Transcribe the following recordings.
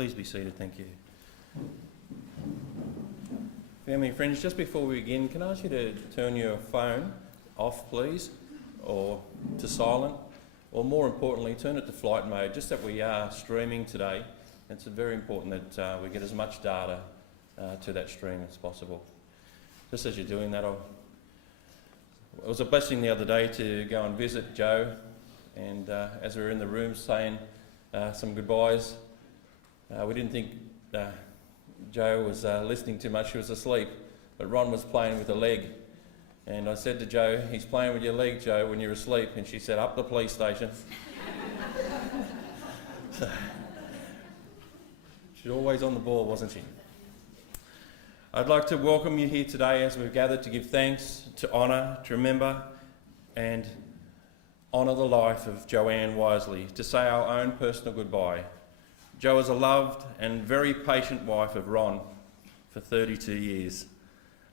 Please be seated, thank you. Family and friends, just before we begin, can I ask you to turn your phone off, please, or to silent, or more importantly, turn it to flight mode, just that we are streaming today. It's very important that we get as much data to that stream as possible. Just as you're doing that, it was a blessing the other day to go and visit Joe, and as we were in the room saying some goodbyes, we didn't think Joe was listening too much, she was asleep, but Ron was playing with a leg. And I said to Joe, "He's playing with your leg, Joe, when you're asleep." And she said, "Up the police station." So, she's always on the ball, wasn't she? I'd like to welcome you here today as we've gathered to give thanks, to honour, to remember and honour the life of Joanne Wisely, to say our own personal goodbye. Jo is a loved and very patient wife of Ron for 32 years,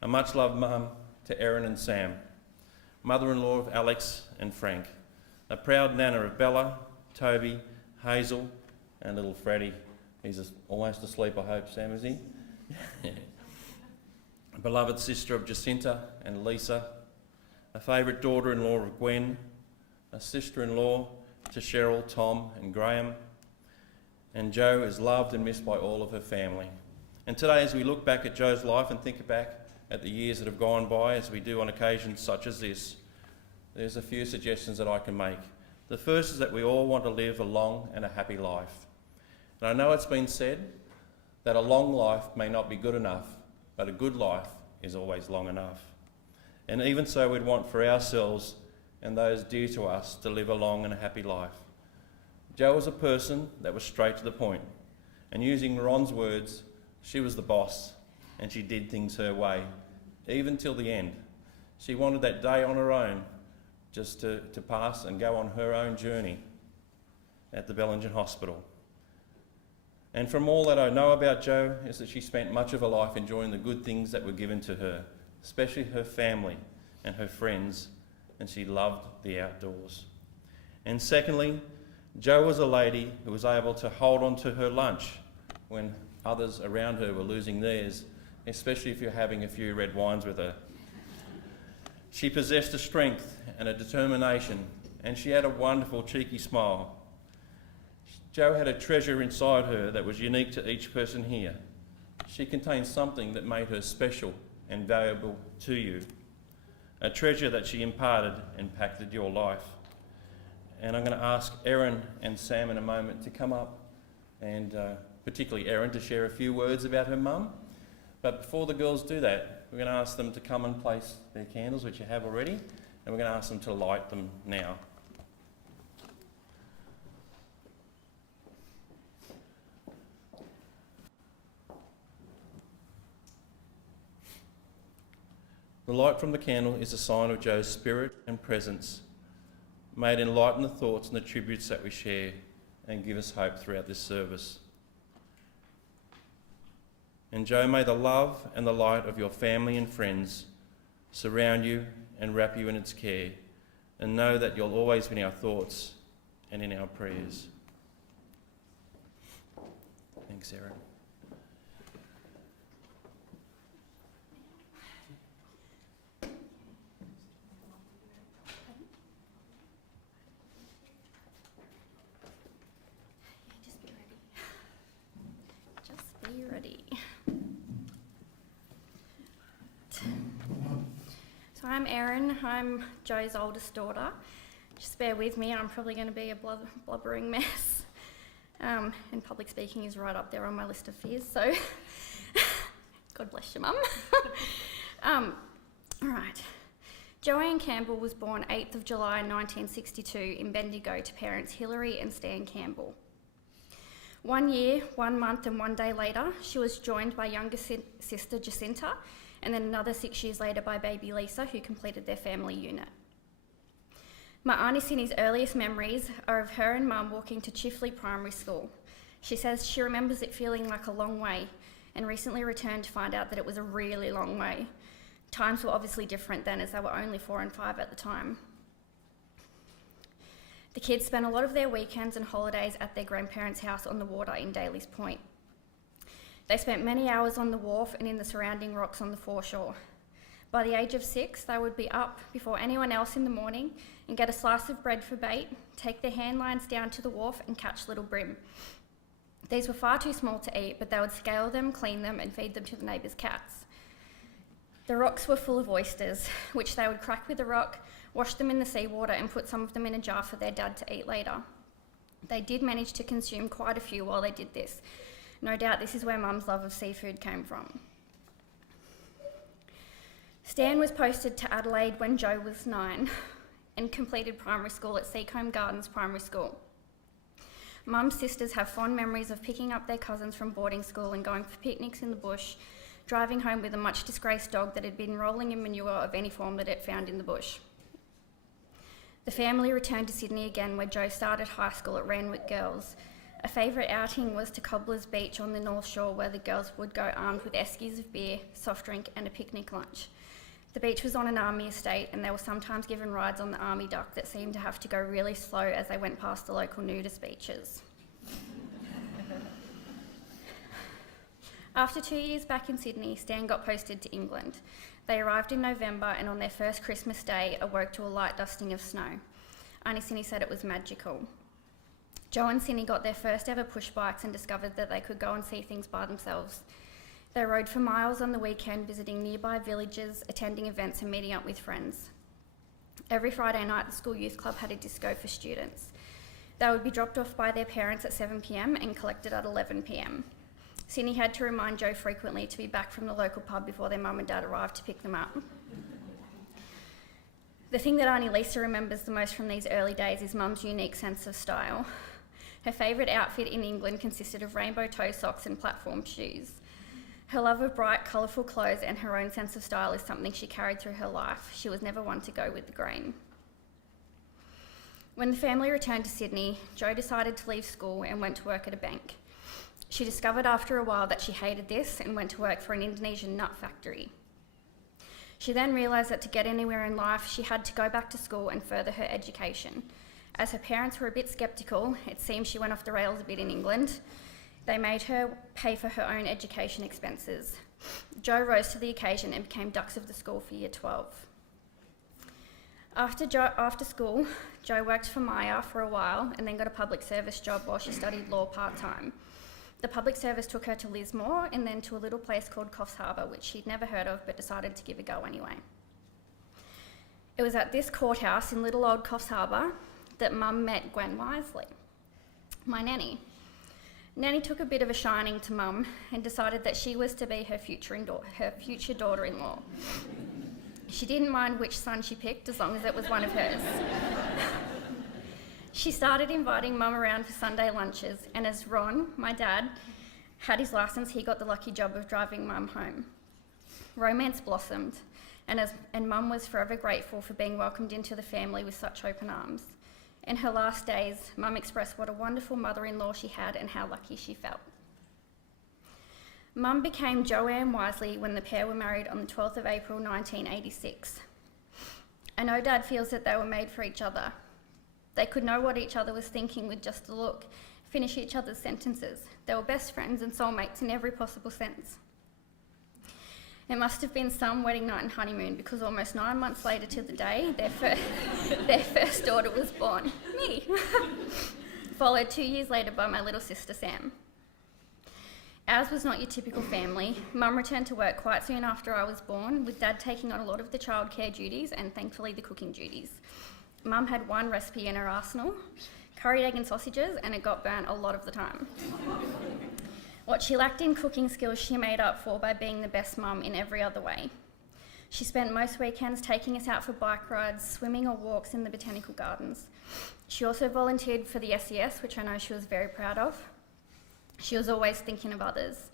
a much-loved mum to Erin and Sam, mother-in-law of Alex and Frank, a proud nana of Bella, Toby, Hazel and little Freddie. He's almost asleep, I hope, Sam, is he? A beloved sister of Jacinta and Lisa, a favourite daughter-in-law of Gwen, a sister-in-law to Cheryl, Tom and Graham, and Jo is loved and missed by all of her family. And today, as we look back at Jo's life and think back at the years that have gone by, as we do on occasions such as this, there's a few suggestions that I can make. The first is that we all want to live a long and a happy life. And I know it's been said that a long life may not be good enough, but a good life is always long enough. And even so, we'd want for ourselves and those dear to us to live a long and a happy life. Jo was a person that was straight to the point, and using Ron's words, she was the boss and she did things her way, even till the end. She wanted that day on her own, just to pass and go on her own journey at the Bellingen Hospital. And from all that I know about Jo is that she spent much of her life enjoying the good things that were given to her, especially her family and her friends, and she loved the outdoors. And secondly, Jo was a lady who was able to hold on to her lunch when others around her were losing theirs, especially if you're having a few red wines with her. She possessed a strength and a determination, and she had a wonderful cheeky smile. Jo had a treasure inside her that was unique to each person here. She contained something that made her special and valuable to you, a treasure that she imparted and impacted your life. And I'm going to ask Erin and Sam in a moment to come up, and particularly Erin to share a few words about her mum. But before the girls do that, we're going to ask them to come and place their candles, which you have already, and we're going to ask them to light them now. The light from the candle is a sign of Jo's spirit and presence. May it enlighten the thoughts and the tributes that we share and give us hope throughout this service. And Jo, may the love and the light of your family and friends surround you and wrap you in its care, and know that you'll always be in our thoughts and in our prayers. Thanks, Erin. Be ready. So I'm Erin, I'm Jo's oldest daughter. Just bear with me, I'm probably going to be a blubbering mess. And public speaking is right up there on my list of fears, so God bless you, Mum. Alright. Joanne Campbell was born 8th of July 1962 in Bendigo to parents Hilary and Stan Campbell. 1 year, 1 month and 1 day later, she was joined by younger sister Jacinta, and then another 6 years later by baby Lisa, who completed their family unit. My Auntie Cindy's earliest memories are of her and Mum walking to Chifley Primary School. She says she remembers it feeling like a long way, and recently returned to find out that it was a really long way. Times were obviously different then, as they were only 4 and 5 at the time. The kids spent a lot of their weekends and holidays at their grandparents' house on the water in Daly's Point. They spent many hours on the wharf and in the surrounding rocks on the foreshore. By the age of 6, they would be up before anyone else in the morning and get a slice of bread for bait, take their hand lines down to the wharf and catch little bream. These were far too small to eat, but they would scale them, clean them and feed them to the neighbours' cats. The rocks were full of oysters, which they would crack with a rock, wash them in the seawater and put some of them in a jar for their dad to eat later. They did manage to consume quite a few while they did this. No doubt this is where Mum's love of seafood came from. Stan was posted to Adelaide when Jo was 9 and completed primary school at Seacombe Gardens Primary School. Mum's sisters have fond memories of picking up their cousins from boarding school and going for picnics in the bush, driving home with a much disgraced dog that had been rolling in manure of any form that it found in the bush. The family returned to Sydney again, where Jo started high school at Randwick Girls. A favourite outing was to Cobbler's Beach on the North Shore, where the girls would go armed with eskies of beer, soft drink and a picnic lunch. The beach was on an army estate, and they were sometimes given rides on the army duck that seemed to have to go really slow as they went past the local nudist beaches. After 2 years back in Sydney, Stan got posted to England. They arrived in November, and on their first Christmas day awoke to a light dusting of snow. Auntie Cindy said it was magical. Joe and Cindy got their first ever push bikes and discovered that they could go and see things by themselves. They rode for miles on the weekend, visiting nearby villages, attending events and meeting up with friends. Every Friday night, the school youth club had a disco for students. They would be dropped off by their parents at 7 p.m. and collected at 11 p.m. Cindy had to remind Joe frequently to be back from the local pub before their mum and dad arrived to pick them up. The thing that Auntie Lisa remembers the most from these early days is Mum's unique sense of style. Her favourite outfit in England consisted of rainbow toe socks and platform shoes. Her love of bright, colourful clothes and her own sense of style is something she carried through her life. She was never one to go with the grain. When the family returned to Sydney, Jo decided to leave school and went to work at a bank. She discovered after a while that she hated this and went to work for an Indonesian nut factory. She then realised that to get anywhere in life, she had to go back to school and further her education. As her parents were a bit sceptical, it seems she went off the rails a bit in England. They made her pay for her own education expenses. Jo rose to the occasion and became Dux of the school for Year 12. After school, Jo worked for Myer for a while and then got a public service job while she studied law part-time. The public service took her to Lismore and then to a little place called Coffs Harbour, which she'd never heard of but decided to give a go anyway. It was at this courthouse in little old Coffs Harbour that Mum met Gwen Wisely, my nanny. Nanny took a bit of a shining to Mum and decided that she was to be her future daughter-in-law. She didn't mind which son she picked as long as it was one of hers. She started inviting Mum around for Sunday lunches, and as Ron, my dad, had his licence, he got the lucky job of driving Mum home. Romance blossomed, and Mum was forever grateful for being welcomed into the family with such open arms. In her last days, Mum expressed what a wonderful mother-in-law she had and how lucky she felt. Mum became Joanne Wisely when the pair were married on the 12th of April 1986. I know Dad feels that they were made for each other. They could know what each other was thinking with just a look, finish each other's sentences. They were best friends and soulmates in every possible sense. It must have been some wedding night and honeymoon because almost 9 months later to the day, their first daughter was born, me, followed 2 years later by my little sister Sam. Ours was not your typical family. Mum returned to work quite soon after I was born, with Dad taking on a lot of the childcare duties and thankfully the cooking duties. Mum had one recipe in her arsenal, curried egg and sausages, and it got burnt a lot of the time. What she lacked in cooking skills, she made up for by being the best mum in every other way. She spent most weekends taking us out for bike rides, swimming or walks in the botanical gardens. She also volunteered for the SES, which I know she was very proud of. She was always thinking of others.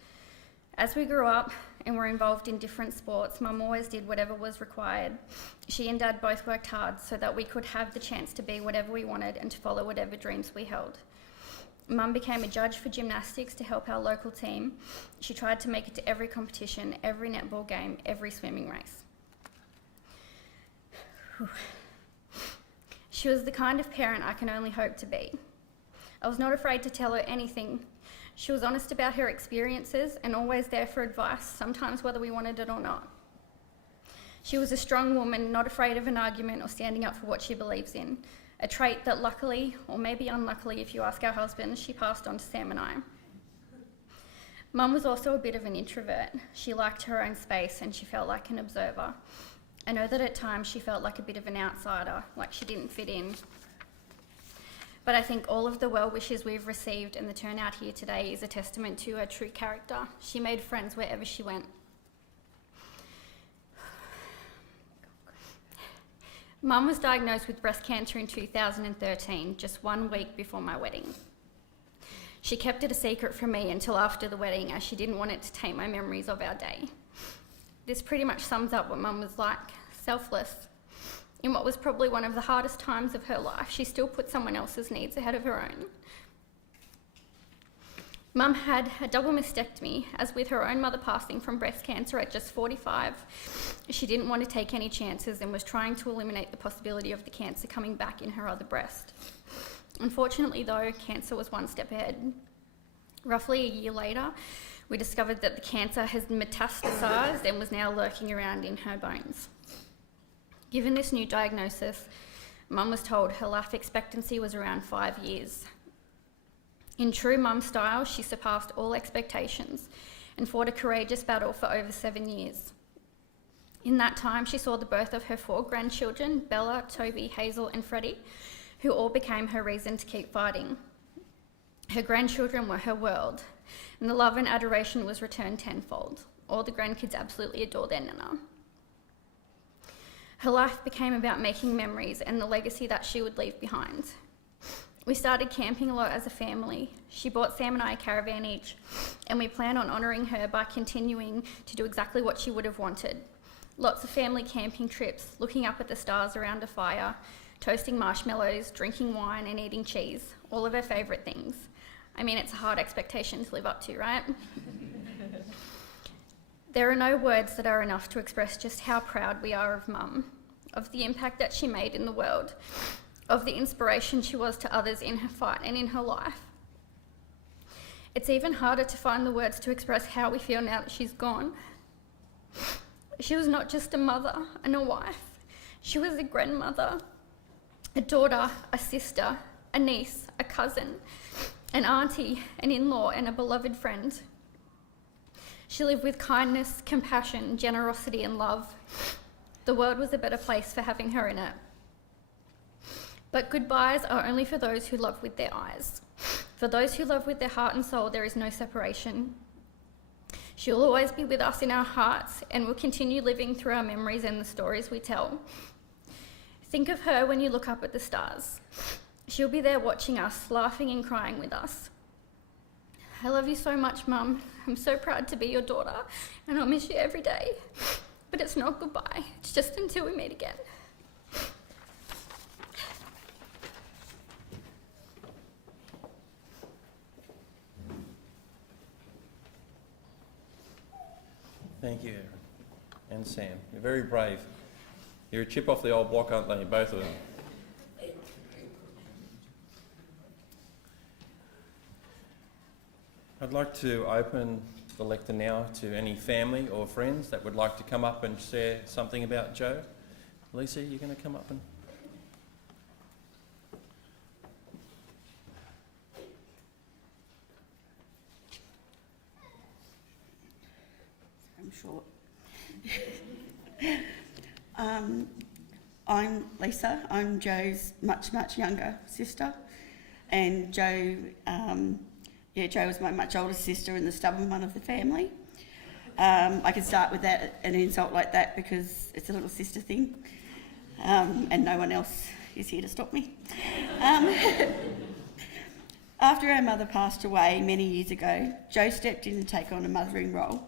As we grew up and were involved in different sports, Mum always did whatever was required. She and Dad both worked hard so that we could have the chance to be whatever we wanted and to follow whatever dreams we held. Mum became a judge for gymnastics to help our local team. She tried to make it to every competition, every netball game, every swimming race. She was the kind of parent I can only hope to be. I was not afraid to tell her anything. She was honest about her experiences and always there for advice, sometimes whether we wanted it or not. She was a strong woman, not afraid of an argument or standing up for what she believes in. A trait that luckily, or maybe unluckily if you ask our husbands, she passed on to Sam and I. Mum was also a bit of an introvert. She liked her own space and she felt like an observer. I know that at times she felt like a bit of an outsider, like she didn't fit in. But I think all of the well wishes we've received and the turnout here today is a testament to her true character. She made friends wherever she went. Mum was diagnosed with breast cancer in 2013, just 1 week before my wedding. She kept it a secret from me until after the wedding, as she didn't want it to taint my memories of our day. This pretty much sums up what Mum was like, selfless. In what was probably one of the hardest times of her life, she still put someone else's needs ahead of her own. Mum had a double mastectomy, as with her own mother passing from breast cancer at just 45, she didn't want to take any chances and was trying to eliminate the possibility of the cancer coming back in her other breast. Unfortunately though, cancer was one step ahead. Roughly a year later, we discovered that the cancer has metastasized and was now lurking around in her bones. Given this new diagnosis, Mum was told her life expectancy was around 5 years. In true mum style, she surpassed all expectations and fought a courageous battle for over 7 years. In that time, she saw the birth of her 4 grandchildren, Bella, Toby, Hazel and Freddie, who all became her reason to keep fighting. Her grandchildren were her world, and the love and adoration was returned tenfold. All the grandkids absolutely adore their nana. Her life became about making memories and the legacy that she would leave behind. We started camping a lot as a family. She bought Sam and I a caravan each, and we plan on honouring her by continuing to do exactly what she would have wanted. Lots of family camping trips, looking up at the stars around a fire, toasting marshmallows, drinking wine and eating cheese, all of her favourite things. I mean, it's a hard expectation to live up to, right? There are no words that are enough to express just how proud we are of Mum, of the impact that she made in the world, of the inspiration she was to others in her fight and in her life. It's even harder to find the words to express how we feel now that she's gone. She was not just a mother and a wife. She was a grandmother, a daughter, a sister, a niece, a cousin, an auntie, an in-law, and a beloved friend. She lived with kindness, compassion, generosity, and love. The world was a better place for having her in it. But goodbyes are only for those who love with their eyes. For those who love with their heart and soul, there is no separation. She'll always be with us in our hearts and will continue living through our memories and the stories we tell. Think of her when you look up at the stars. She'll be there watching us, laughing and crying with us. I love you so much, Mum. I'm so proud to be your daughter, and I'll miss you every day. But it's not goodbye. It's just until we meet again. Thank you, and Sam. You're very brave. You're a chip off the old block, aren't they, both of them? I'd like to open the lecture now to any family or friends that would like to come up and share something about Jo. Lisa, you're going to come up and... I'm short. I'm Lisa. I'm Jo's much younger sister, and Jo was my much older sister and the stubborn one of the family. I can start with that, an insult like that, because it's a little sister thing, and no one else is here to stop me. After our mother passed away many years ago, Jo stepped in to take on a mothering role,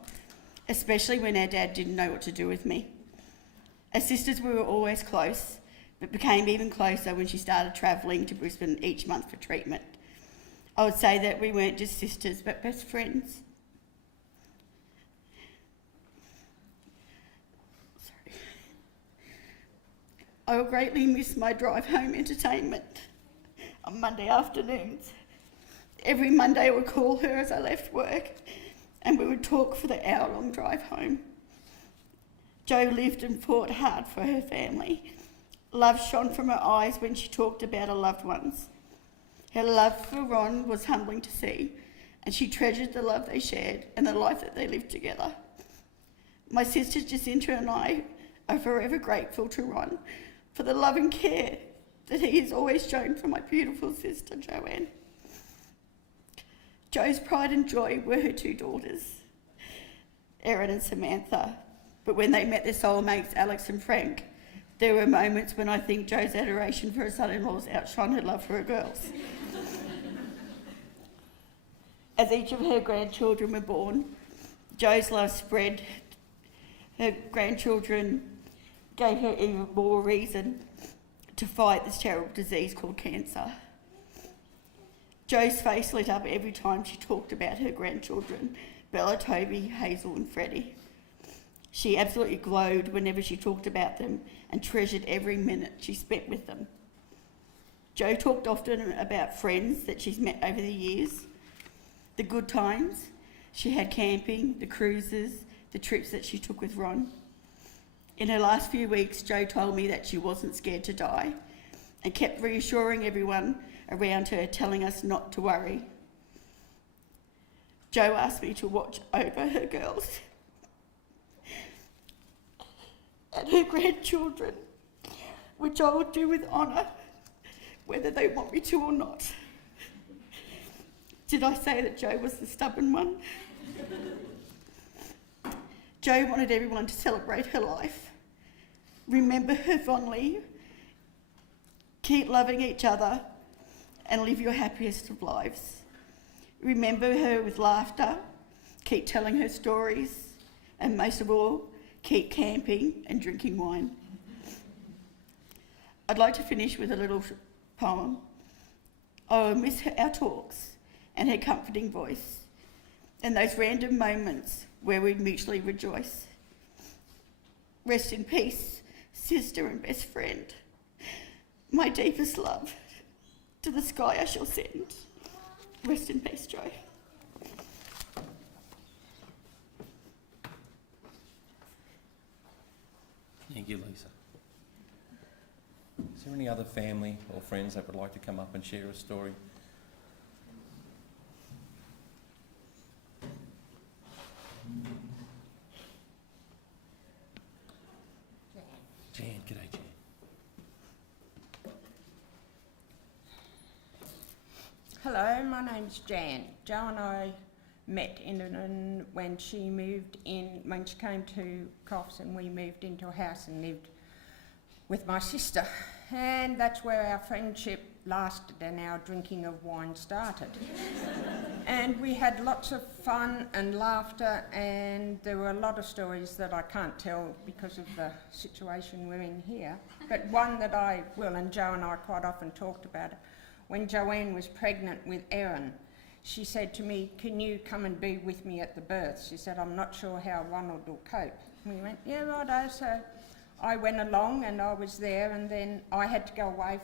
especially when our dad didn't know what to do with me. As sisters, we were always close, but became even closer when she started travelling to Brisbane each month for treatment. I would say that we weren't just sisters, but best friends. Sorry. I will greatly miss my drive home entertainment on Monday afternoons. Every Monday I would call her as I left work, and we would talk for the hour-long drive home. Jo lived and fought hard for her family. Love shone from her eyes when she talked about her loved ones. Her love for Ron was humbling to see, and she treasured the love they shared and the life that they lived together. My sister Jacinta and I are forever grateful to Ron for the love and care that he has always shown for my beautiful sister Joanne. Jo's pride and joy were her 2 daughters, Erin and Samantha, but when they met their soulmates Alex and Frank, there were moments when I think Jo's adoration for her son-in-laws outshone her love for her girls. As each of her grandchildren were born, Jo's love spread. Her grandchildren gave her even more reason to fight this terrible disease called cancer. Jo's face lit up every time she talked about her grandchildren, Bella, Toby, Hazel and Freddie. She absolutely glowed whenever she talked about them and treasured every minute she spent with them. Jo talked often about friends that she's met over the years, the good times she had camping, the cruises, the trips that she took with Ron. In her last few weeks, Jo told me that she wasn't scared to die and kept reassuring everyone around her, telling us not to worry. Jo asked me to watch over her girls and her grandchildren, which I will do with honour, whether they want me to or not. Did I say that Jo was the stubborn one? Jo wanted everyone to celebrate her life, remember her fondly, keep loving each other, and live your happiest of lives. Remember her with laughter, keep telling her stories, and most of all, keep camping and drinking wine. I'd like to finish with a little poem. I will miss our talks and her comforting voice, and those random moments where we mutually rejoice. Rest in peace, sister and best friend. My deepest love, to the sky I shall send. Rest in peace, Jo. Thank you, Lisa. Is there any other family or friends that would like to come up and share a story? Jan, g'day Jan. Hello, my name's Jan. Jo and I met when she came to Coffs, and we moved into a house and lived with my sister. And that's where our friendship lasted and our drinking of wine started. And we had lots of fun and laughter, and there were a lot of stories that I can't tell because of the situation we're in here. But one that I will, and Jo and I quite often talked about it. When Joanne was pregnant with Erin, she said to me, "Can you come and be with me at the birth?" She said, "I'm not sure how Ronald will cope." We went, "Yeah, righto." So I went along and I was there, and then I had to go away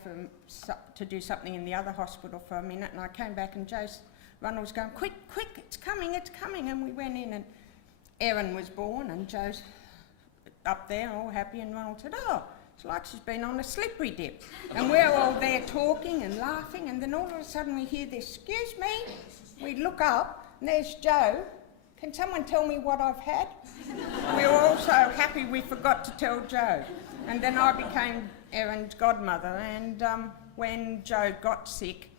to do something in the other hospital for a minute, and I came back and Ronald was going, quick, it's coming. And we went in, and Erin was born, and Jo's up there all happy, and Ronald said, "Oh, it's like she's been on a slippery dip." And we're all there talking and laughing, and then all of a sudden we hear this, "Excuse me." We look up, and there's Jo. "Can someone tell me what I've had?" We were all so happy we forgot to tell Jo. And then I became Erin's godmother, and when Jo got sick,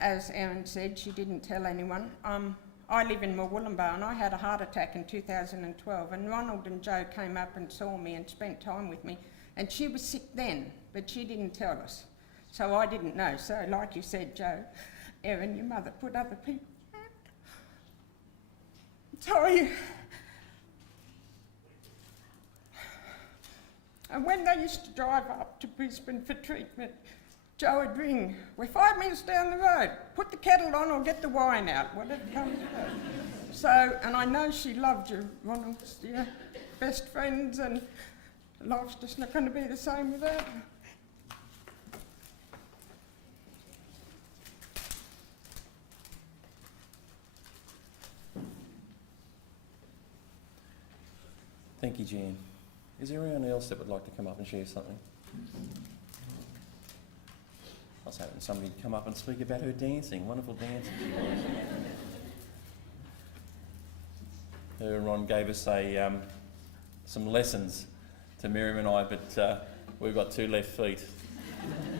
as Erin said, she didn't tell anyone. I live in Murwillumbah, and I had a heart attack in 2012, and Ronald and Jo came up and saw me and spent time with me, and she was sick then, but she didn't tell us. So I didn't know. So like you said, Jo, Erin, your mother put other people out. Sorry. And when they used to drive up to Brisbane for treatment, Jo would ring, "We're 5 minutes down the road, put the kettle on or get the wine out," whatever comes first. So, and I know she loved you, Ronald's your best friends, and life's just not going to be the same without her. Thank you, Jan. Is there anyone else that would like to come up and share something? I was hoping somebody would come up and speak about her dancing, wonderful dancing she was. Her and Ron gave us some lessons to Miriam and I, but we've got 2 left feet.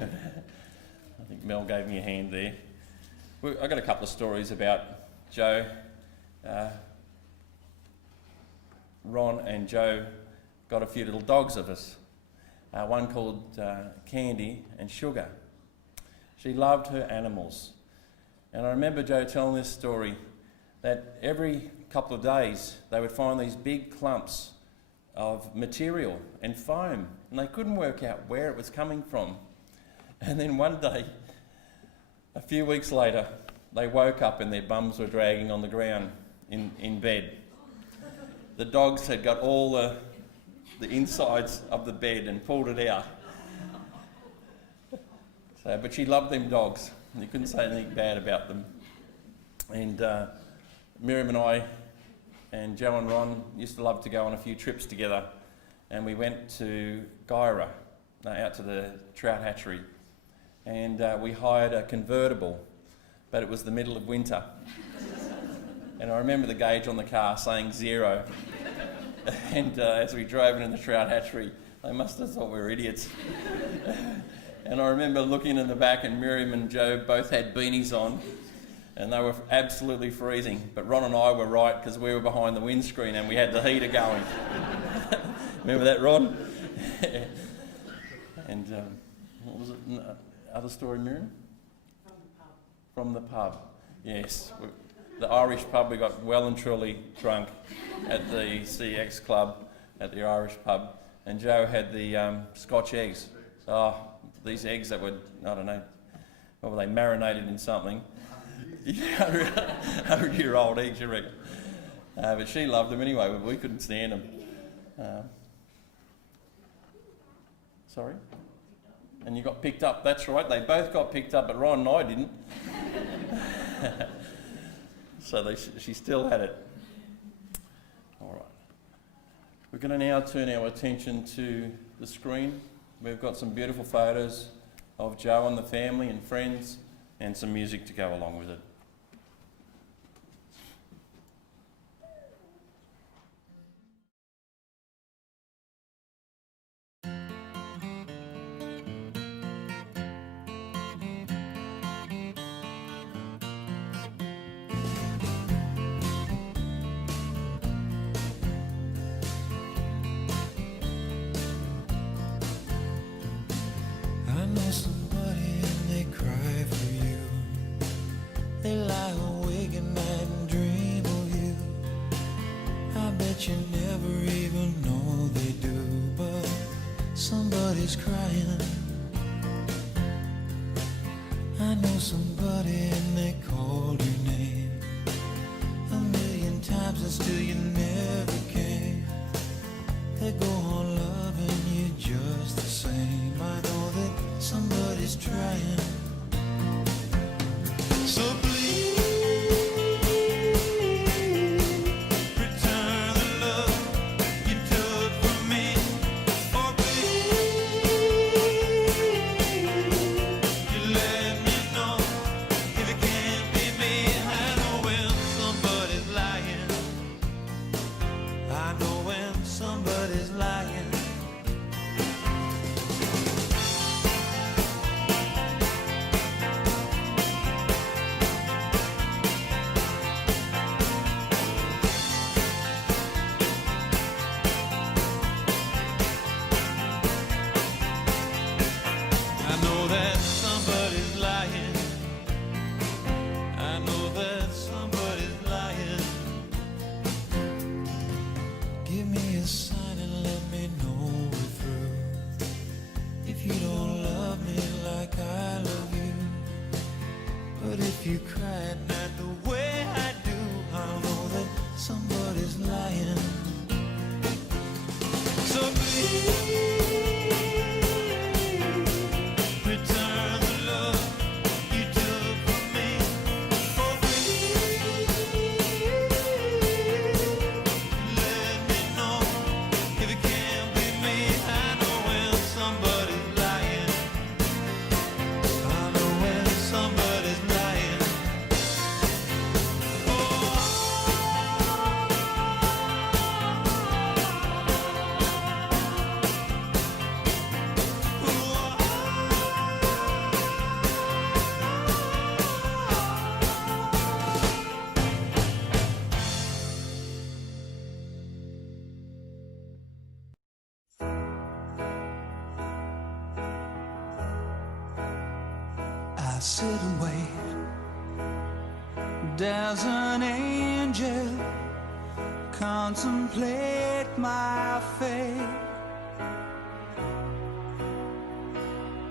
I think Mel gave me a hand there. I've got a couple of stories about Jo. Ron and Jo got a few little dogs of us, one called Candy and Sugar. She loved her animals. And I remember Jo telling this story that every couple of days they would find these big clumps of material and foam, and they couldn't work out where it was coming from. And then one day, a few weeks later, they woke up and their bums were dragging on the ground in bed. The dogs had got all the insides of the bed and pulled it out. But she loved them dogs. You couldn't say anything bad about them. And Miriam and I and Jo and Ron used to love to go on a few trips together. And we went to Guyra, out to the trout hatchery. And we hired a convertible, but it was the middle of winter. And I remember the gauge on the car saying 0. And as we drove into the trout hatchery, they must have thought we were idiots. And I remember looking in the back, and Miriam and Joe both had beanies on, and they were absolutely freezing. But Ron and I were right, because we were behind the windscreen and we had the heater going. Remember that, Ron? And what was it? Other story, Miriam? From the pub. Yes. The Irish pub, we got well and truly drunk at the CX club at the Irish pub, and Joe had the Scotch eggs. Oh, these eggs that were, I don't know, what were they, marinated in something? 100-year-old eggs, you reckon? But she loved them anyway, but we couldn't stand them. Sorry? And you got picked up, that's right, they both got picked up, but Ron and I didn't. So she still had it. All right. We're going to now turn our attention to the screen. We've got some beautiful photos of Joe and the family and friends, and some music to go along with it. I know somebody and they cry for you. They lie awake at night and dream of you. I bet you never even know they do, but somebody's crying. I know somebody and they call your name 1,000,000 times and still you never came. They go on loving you just the same. I know that somebody's trying. So please return the love you took from me. Oh please, you let me know if it can't be me. I know when somebody's lying. I know when somebody's lying. I know that somebody's lying. I know that somebody's lying. Give me a sign and let me know we're through. If you don't love me like I love you, but if you cry at night the way I do, I know that somebody's lying. So please return the love you took from me. Oh please, let me know if it can't be me. I know when somebody's lying. I know when somebody's lying. I sit and wait. There's an angel contemplate my fate.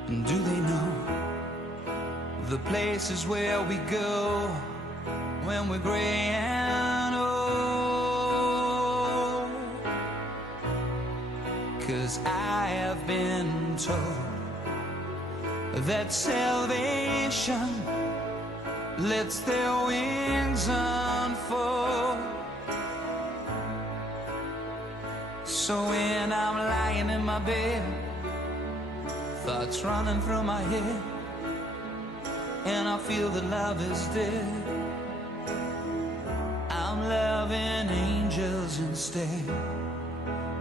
And do they know the places where we go when we're gray and old? 'Cause I have been told that salvation lets their wings unfold. So when I'm lying in my bed, thoughts running through my head, and I feel that love is dead, angels instead.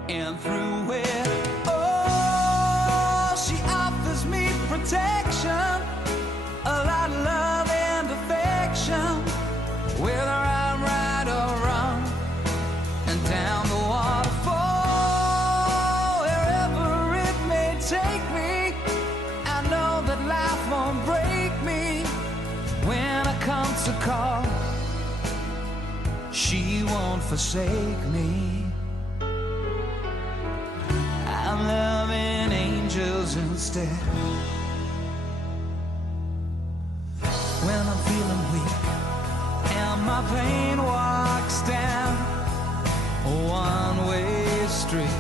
And through it, oh, she offers me protection, a lot of love and affection, whether I'm right or wrong. And down the waterfall, wherever it may take me, I know that life won't break me. When I come to call, she won't forsake me. I'm loving angels instead. When I'm feeling weak and my pain walks down a one-way street,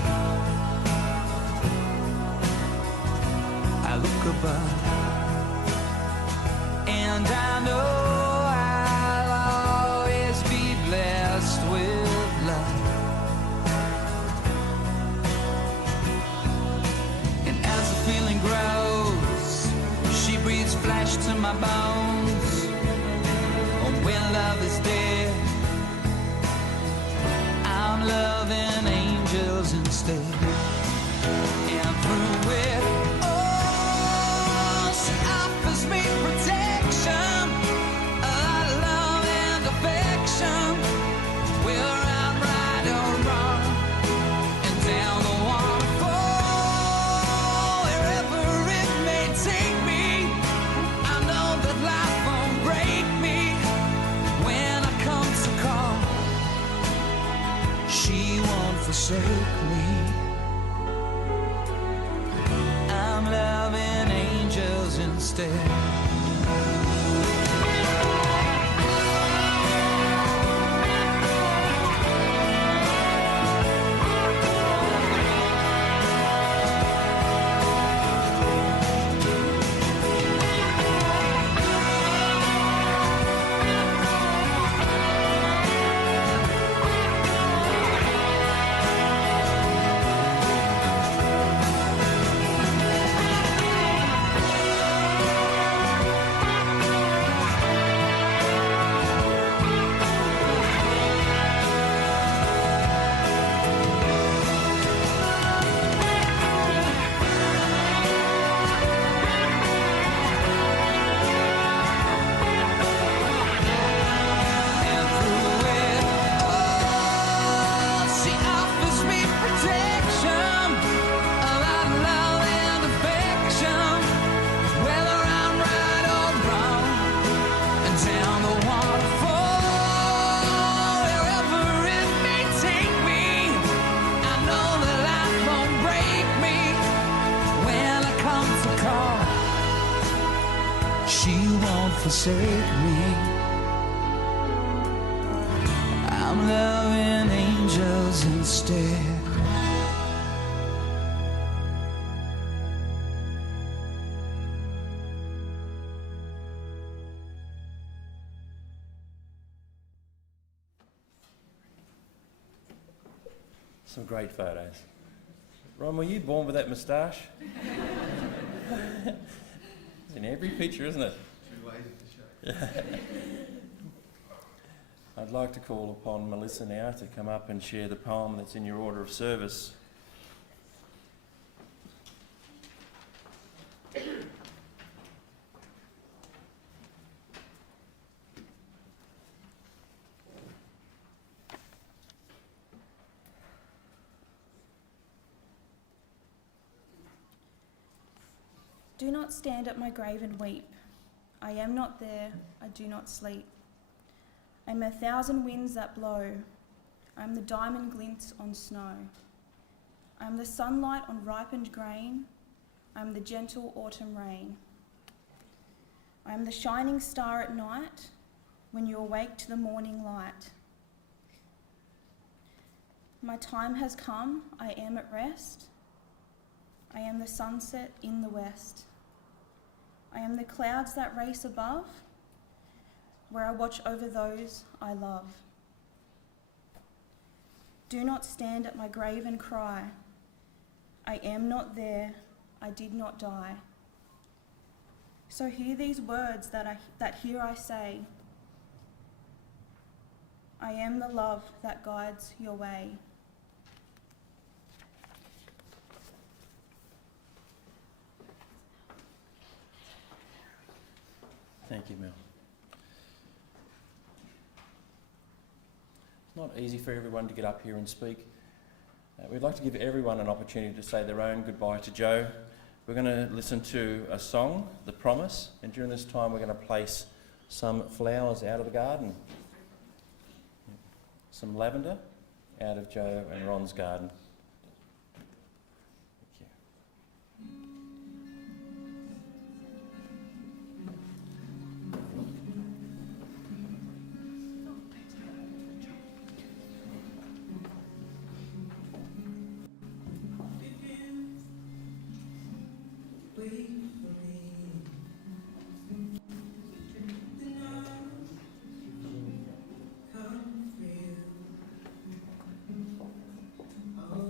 I look above and I know I'll always be blessed with love. And as the feeling grows, she breathes flesh to my bones. And when love is dead, I'm loving angels instead. And through it, oh, she offers me protection, a lot of love and affection, whether I'm right or wrong. And down the waterfall, wherever it may take me, I know that life won't break me. When I come to call, she won't forsake me. I'm loving angels instead. And through it, oh, she offers me protection, a lot of love and affection, whether I'm right or wrong. And down the waterfall, wherever it may take me, I know that life won't break me. When I come to call, she won't forsake me. I'm loving angels instead. Some great photos. Ron, were you born with that moustache? It's in every picture, isn't it? I'd like to call upon Melissa now to come up and share the poem that's in your order of service. Do not stand at my grave and weep. I am not there, I do not sleep. I am 1,000 winds that blow. I am the diamond glints on snow. I am the sunlight on ripened grain. I am the gentle autumn rain. I am the shining star at night when you awake to the morning light. My time has come, I am at rest. I am the sunset in the west. I am the clouds that race above, where I watch over those I love. Do not stand at my grave and cry. I am not there, I did not die. So hear these words that here I say. I am the love that guides your way. Thank you, Mel. It's not easy for everyone to get up here and speak. We'd like to give everyone an opportunity to say their own goodbye to Joe. We're going to listen to a song, The Promise, and during this time we're going to place some flowers out of the garden. Some lavender out of Joe and Ron's garden. Thank you. I'll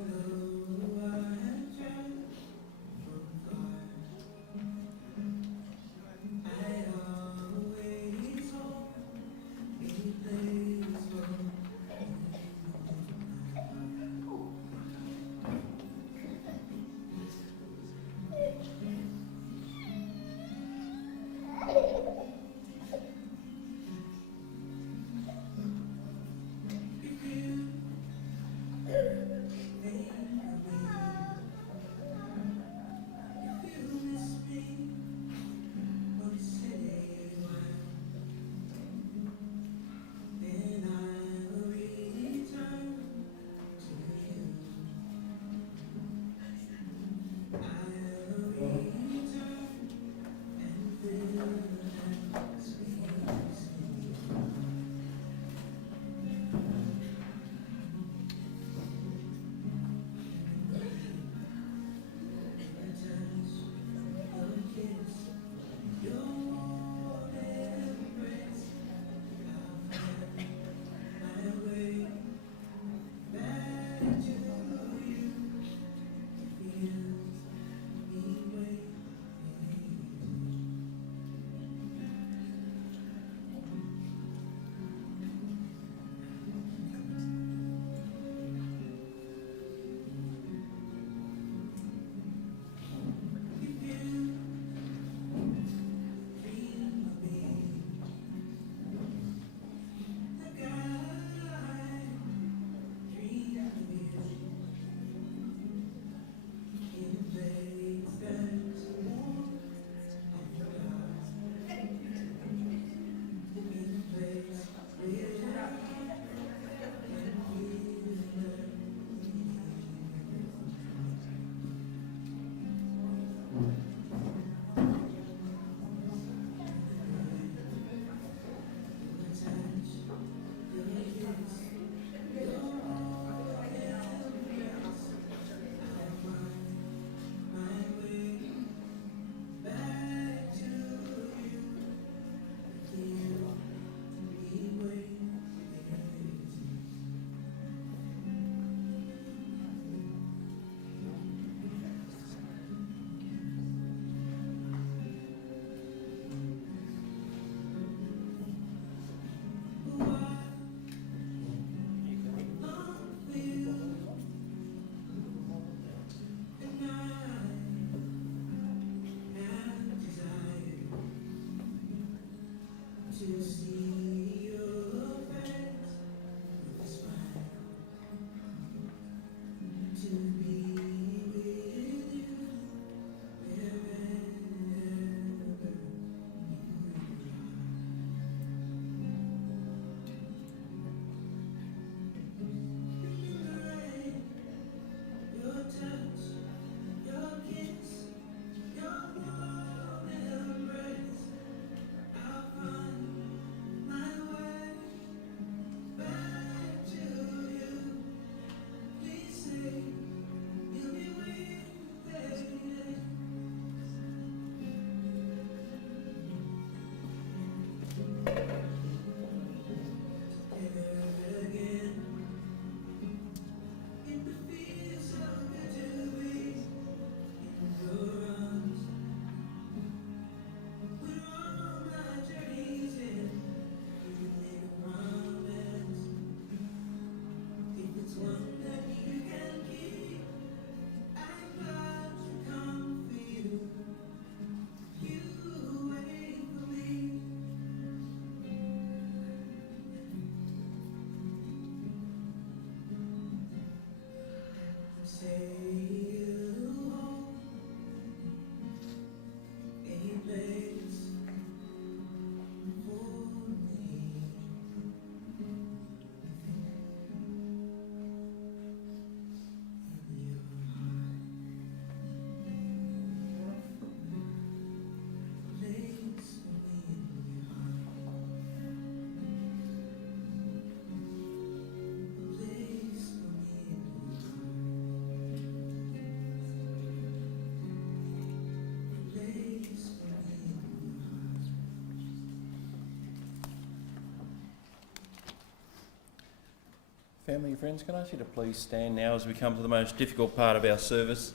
Family and friends, can I ask you to please stand now as we come to the most difficult part of our service,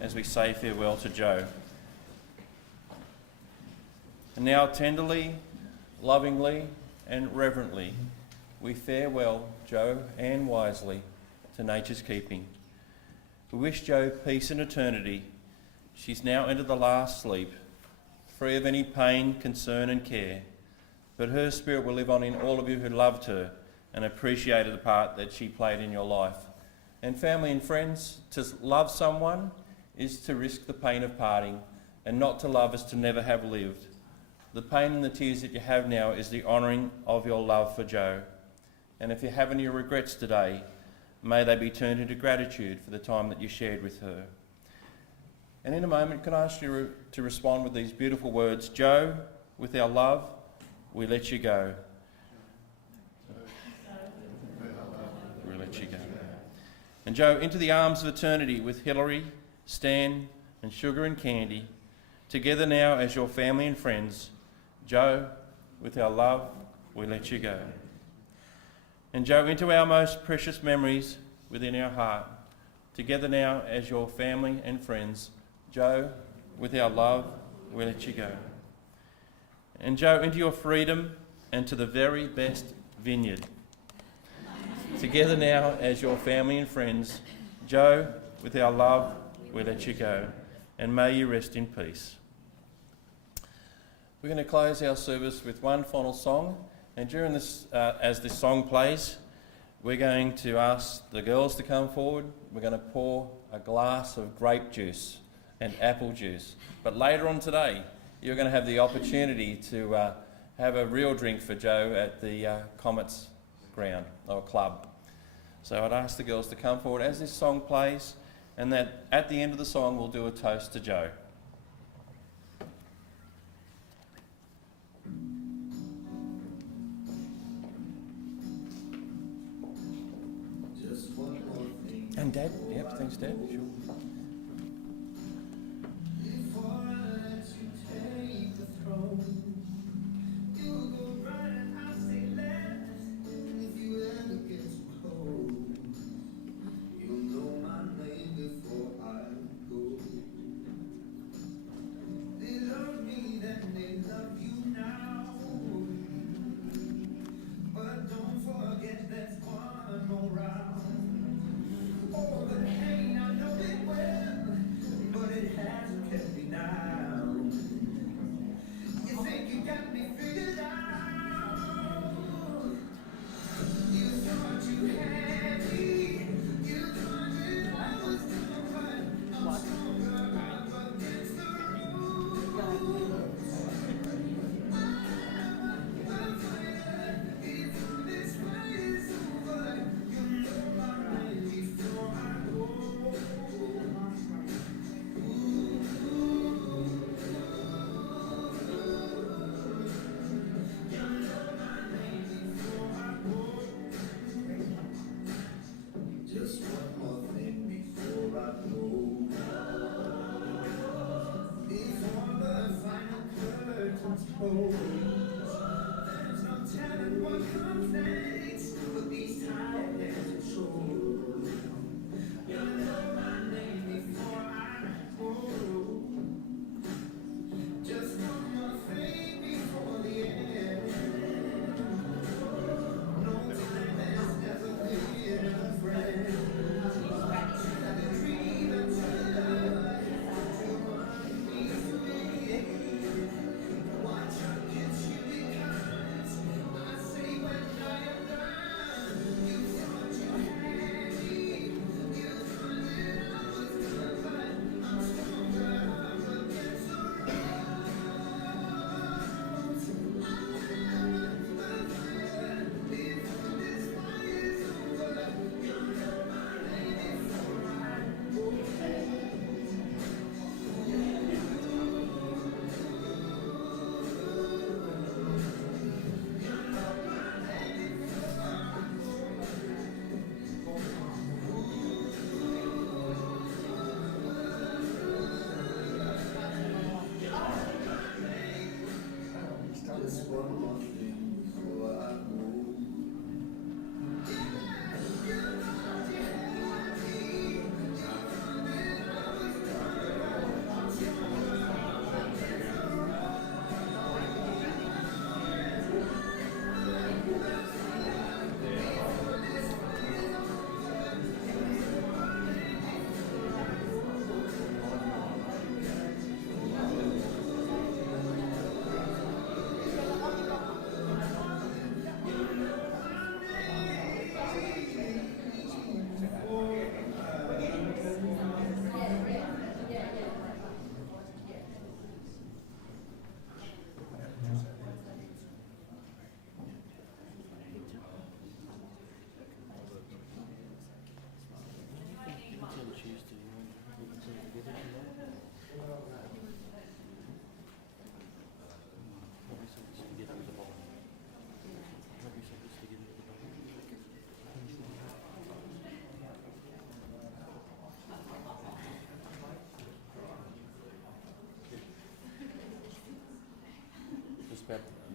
as we say farewell to Joe. And now tenderly, lovingly and reverently, we farewell Joe Ann Wisely to nature's keeping. We wish Joe peace in eternity. She's now entered the last sleep, free of any pain, concern and care. But her spirit will live on in all of you who loved her and appreciated the part that she played in your life. And family and friends, to love someone is to risk the pain of parting, and not to love is to never have lived. The pain and the tears that you have now is the honouring of your love for Joe. And if you have any regrets today, may they be turned into gratitude for the time that you shared with her. And in a moment, can I ask you to respond with these beautiful words? Joe, with our love, we let you go. We let you go. And Joe, into the arms of eternity with Hilary, Stan and Sugar and Candy, together now as your family and friends. Joe, with our love, we let you go. And Joe, into our most precious memories within our heart, together now as your family and friends. Joe, with our love, we let you go. And Joe, into your freedom and to the very best vineyard. Together now as your family and friends. Joe, with our love, we let you go. And may you rest in peace. We're going to close our service with one final song. And during this, as this song plays, we're going to ask the girls to come forward. We're going to pour a glass of grape juice and apple juice. But later on today, you're going to have the opportunity to have a real drink for Joe at the Comets ground or club. So I'd ask the girls to come forward as this song plays, and that at the end of the song we'll do a toast to Joe. And Dad, yep, thanks Dad, sure. Oh, the pain, I know it well.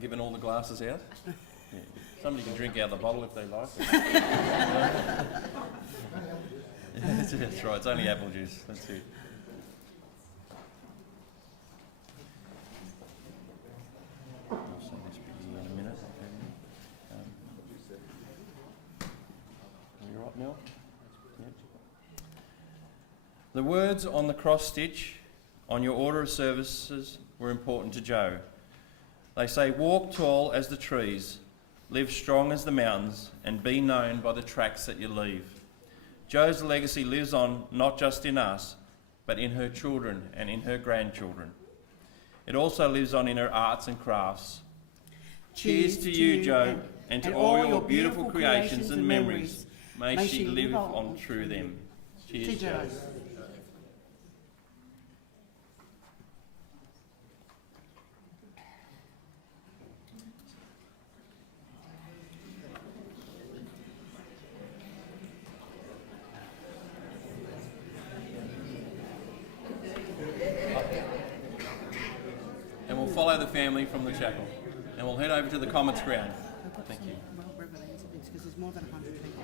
given all the glasses out? Yeah. Somebody can drink out the bottle if they like. That's right, it's only apple juice. That's it. I'll send this bit in a minute. Are you right, Mel? Yep. The words on the cross stitch on your order of services were important to Joe. They say, walk tall as the trees, live strong as the mountains, and be known by the tracks that you leave. Joe's legacy lives on not just in us, but in her children and in her grandchildren. It also lives on in her arts and crafts. Cheers to you, Joe, and to all your beautiful creations and memories. May she live on through them. Cheers, Joe. And we'll follow the family from the chapel. And we'll head over to the Commons ground. Thank you. Because there's more than 100 people.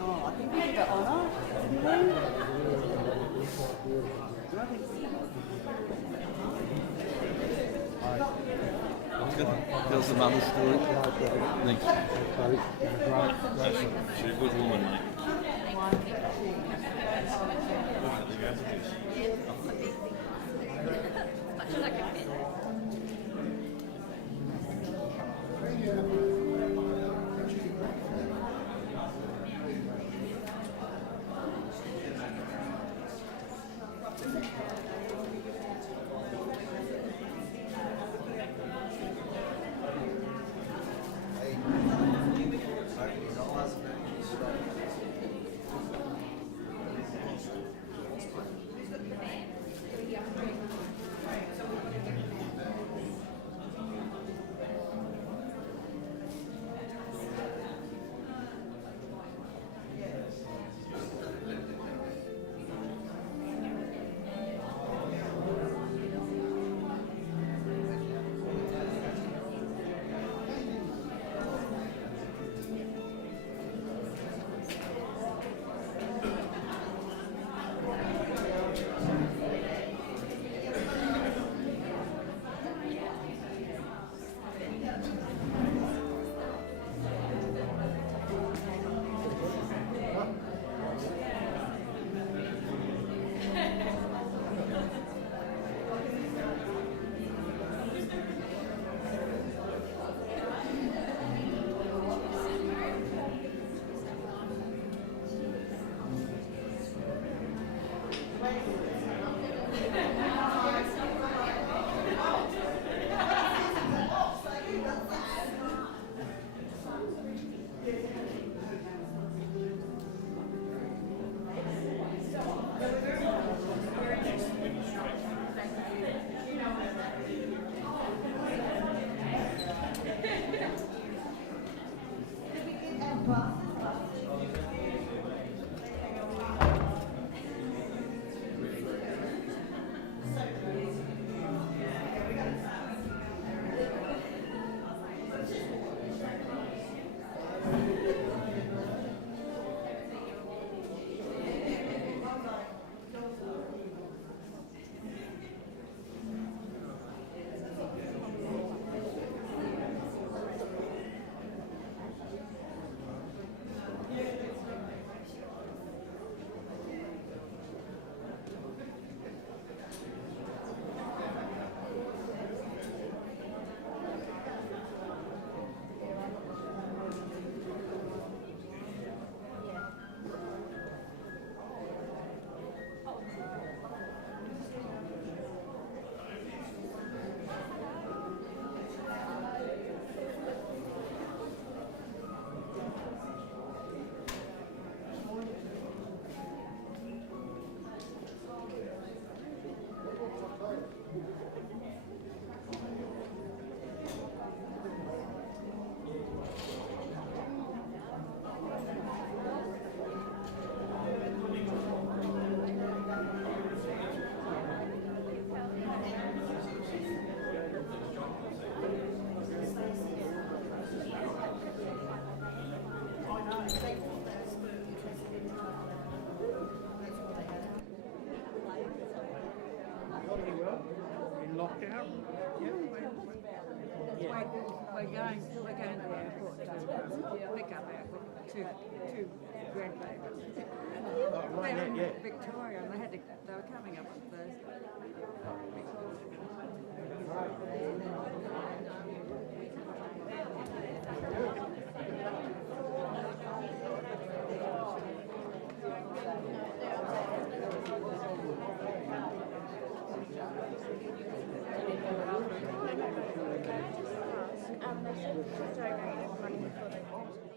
Oh, I think we did the honour, didn't we? I think Tell us the mother's story. Thanks. She's a good woman, mate. in lockdown. We're going to the airport to pick up our two grandbabies. Right, They're in yeah. Victoria, and they were coming up on Thursday. They said just donated money for the